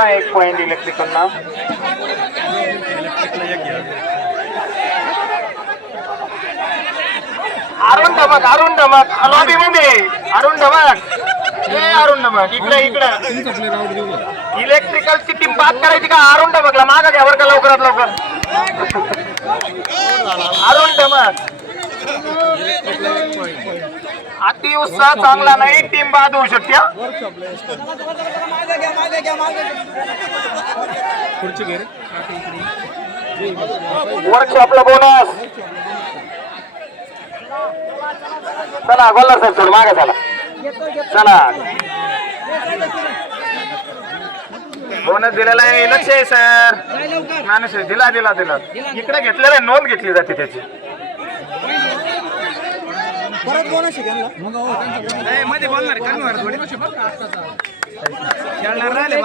पुन्हा एक पॉईंट इलेक्ट्रिकलना अरुण धमक अरुण धमक लॉबी मध्ये. अरुण धमक ए अरुण धमक इकडे इकडे. इलेक्ट्रिकलची टीम बात करायची का? अरुण धमकला मागा घ्या बरं का लवकरात लवकर. अरुण धमक अति उत्साह चांगला नाही टीम बाद होऊ शकते. वर्कशॉपला बोनस चला गोल्ला साहेब थोडं मागे चला. चला. बोनस दिलेला आहे लक्ष आहे सर माणूस आहे. दिला दिला दिला. इकडे घेतलेला आहे नोंद घेतली जाते त्याची. मध्ये बोलणार करणार थोडी खेळणार राहिले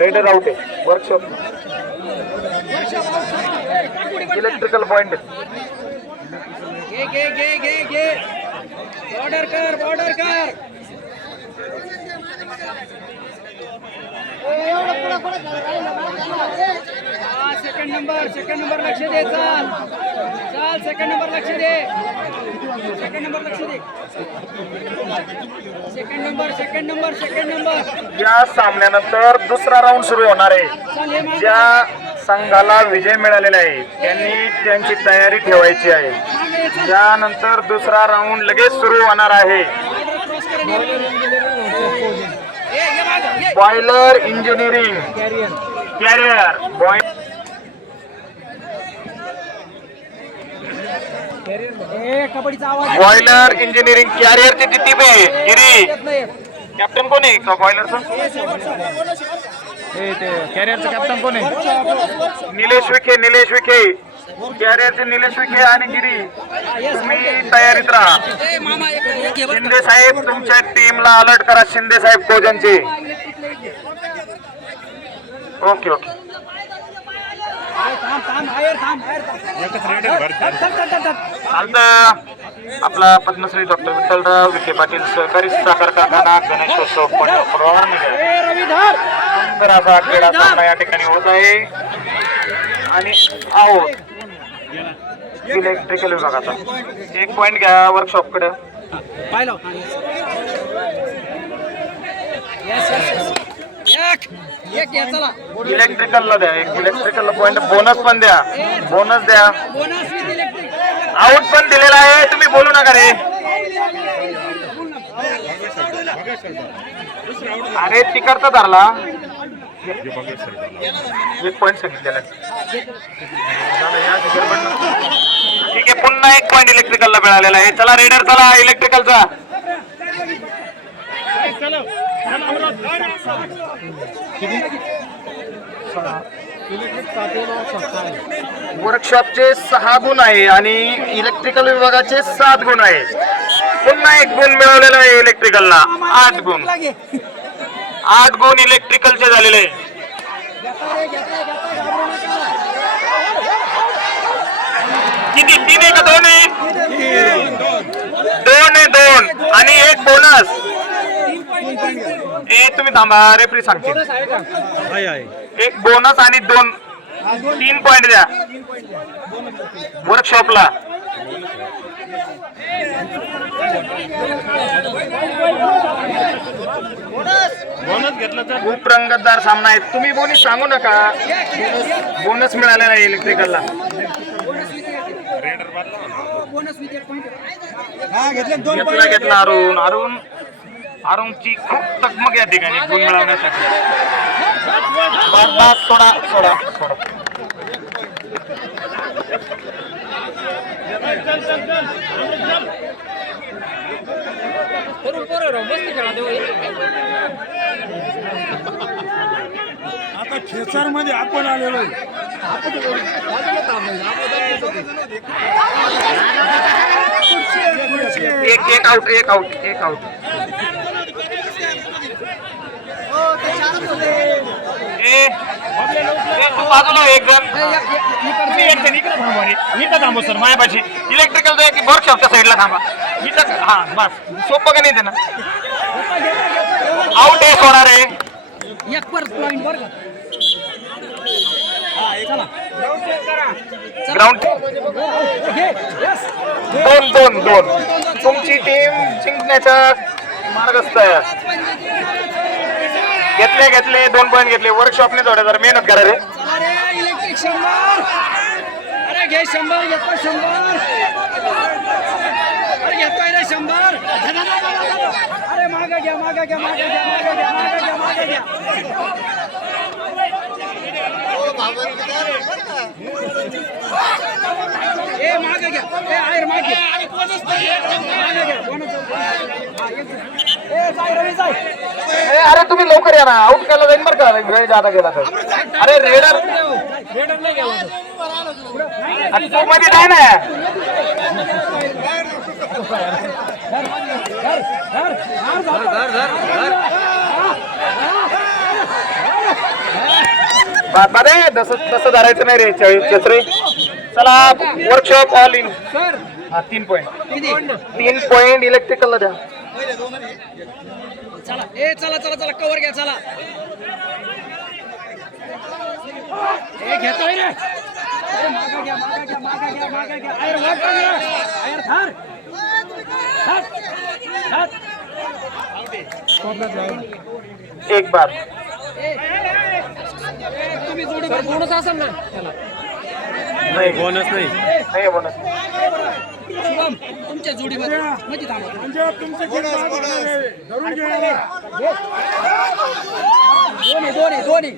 रेडर आउट आहे. वर्कशॉप इलेक्ट्रिकल पॉइंट बॉर्डर कर बॉर्डर कर. सेकंड नंबर सेकंड नंबर लक्ष दे चाल. चाल सेकंड नंबर लक्ष दे. या सामन्यानंतर दुसरा राऊंड सुरू होणार आहे. ज्या संघाला विजय मिळालेला आहे त्यांनी त्यांची तयारी ठेवायची आहे. त्यानंतर दुसरा राऊंड लगेच सुरू होणार आहे. Boiler engineering career boy boiler engineering कॅरियरची ती टीम आहे गिरी. कॅप्टन कोण आहे? का बॉयलरचं कॅरियरचं कॅप्टन कोण आहे? निलेश विखे निलेश विखे. कॅरियरचे निलेश विखे आणि गिरी. तुम्ही तयारीत राहा. शिंदे साहेब तुमच्या टीमला अलर्ट करा शिंदे साहेब कोजनचे ओके ओके थांब थांब बाहेर थांब बाहेर थांब चल, चल, चल, चल. चालतं आपला पद्मश्री डॉक्टर विठ्ठलराव विखे पाटील सहकारी साखर कारखाना गणेशोत्सव सुंदर असा क्रीडा सामना या ठिकाणी होत आहे. आणि आहोत इलेक्ट्रिकल विभागाचा. एक पॉइंट घ्या वर्कशॉपकडे. चला. इलेक्ट्रिकलला द्या एक इलेक्ट्रिकल पॉइंट बोनस पण द्या. बोनस द्या. आउट पण दिलेला आहे. तुम्ही बोलू नका रे. अरे तिकडचा धरला. एक पॉइंट सांगितलेला ठीक आहे पुन्हा एक पॉइंट इलेक्ट्रिकलला मिळालेला आहे. चला रेडर चला इलेक्ट्रिकलचा वर्कशॉपचे सहा गुण आहे आणि इलेक्ट्रिकल विभागाचे सात गुण आहे. पुन्हा एक गुण मिळवलेला आहे इलेक्ट्रिकलला आठ गुण. आठ गुण इलेक्ट्रिकलचे झालेले आहे किती? तीन आहे का दोन आहे? दोन आहे दोन. आणि एक बोनस ए तुम्ही थांबा रेफरी सांगतील एक बोनस आणि दोन तीन पॉइंट द्या. वर्कशॉपला खूप रंगतदार सामना आहे. तुम्ही बोनी सांगू नका. बोनस मिळालेला आहे इलेक्ट्रिकलला बोनस घेतला घेतला. अरुण. अरुण. अरुणची खूप तकमक या ठिकाणी गुण मिळवण्यासाठी. सोडा सोडा सोडा. आता खेचरमध्ये आपण आलेलो आहे. एक एक आउट एक आउट एक आउट ए ए, तू बाजूला तुम्ही एक जण. इकडे थांबा रे. इथं थांबू सर मायापाशी. इलेक्ट्रिकल एक वर्कशॉपच्या साईडला थांबा. इथं हा बस. सोपं का नाही ते ना आउट आहे होणार आहे एक ग्राउंड दोन दोन दोन. तुमची टीम जिंकण्याचा मार्गस्थ आहे. घेतले घेतले दोन पॉईंट घेतले. वर्कशॉपने थोडे जरा मेहनत करा रे. इलेक्ट्रिक शंभर. अरे घे शंभर घेतो शंभर. अरे घेतोय रे शंभर. अरे मागे घ्या मागे घ्या मागे घ्या मागे घ्या मागे घ्या मागे घ्या. ए मागे घ्या. ए आयर मागे मागे घ्या. कोणाचं? अरे तुम्ही लवकर या ना. आउट केला जाईल बरं का. वेळ जाता गेला तर. अरे रेडर तू मध्ये जाय ना. बाबा रे तसं तसं धरायचं नाही रे चाळीस चला वर्कशॉप ऑल इन हा तीन पॉईंट तीन पॉईंट इलेक्ट्रिकलला द्या. चला. ए चला चला चला. कवर घ्या चला. ए घेतोय रे. ए, घ्या मागं घ्या मागं घ्या मागं घ्या. आयर वर टाक थार थार थार एक बार. तुम्ही जोडी बोनस असेल ना? नाही बोनस नाही. नाही बोनस शुभम तुमच्या जोडीमध्ये मध्ये थांबा. दोन्ही दोन्ही दोन्ही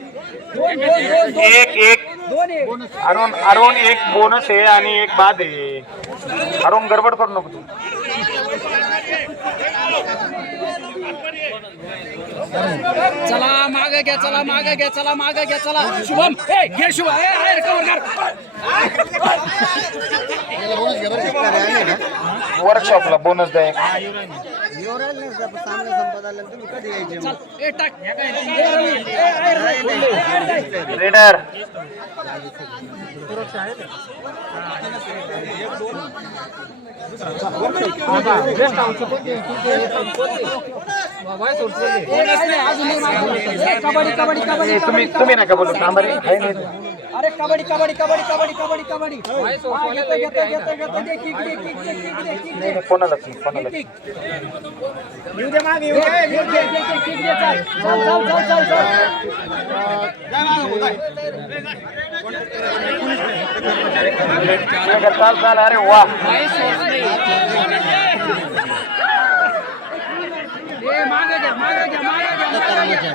दोन दोन दोन दोन एक एक. दोन्ही. अरुण अरुण एक बोनस आहे आणि एक बाद आहे. अरुण गडबड करू नको तू. चला मागे घ्या चला मागे घ्या चला मागे घ्या चला. शुभम ए घे शुभम ए आयर कवर कर. वर्कशॉपला बोनस द्या रेडर नाही कबड्डी कबड्डी कबड्डी तुम्ही कबड्डी तुम्ही नका बोलू थांबा रे आहे नाही अरे कबड्डी कबड्डी कबड्डी कबड्डी कबड्डी कबड्डी हा, घेतो, चल. चल, चल, चल, चल, चल. चाल चाल अरे वा ए, मागं घ्या, मागं घ्या,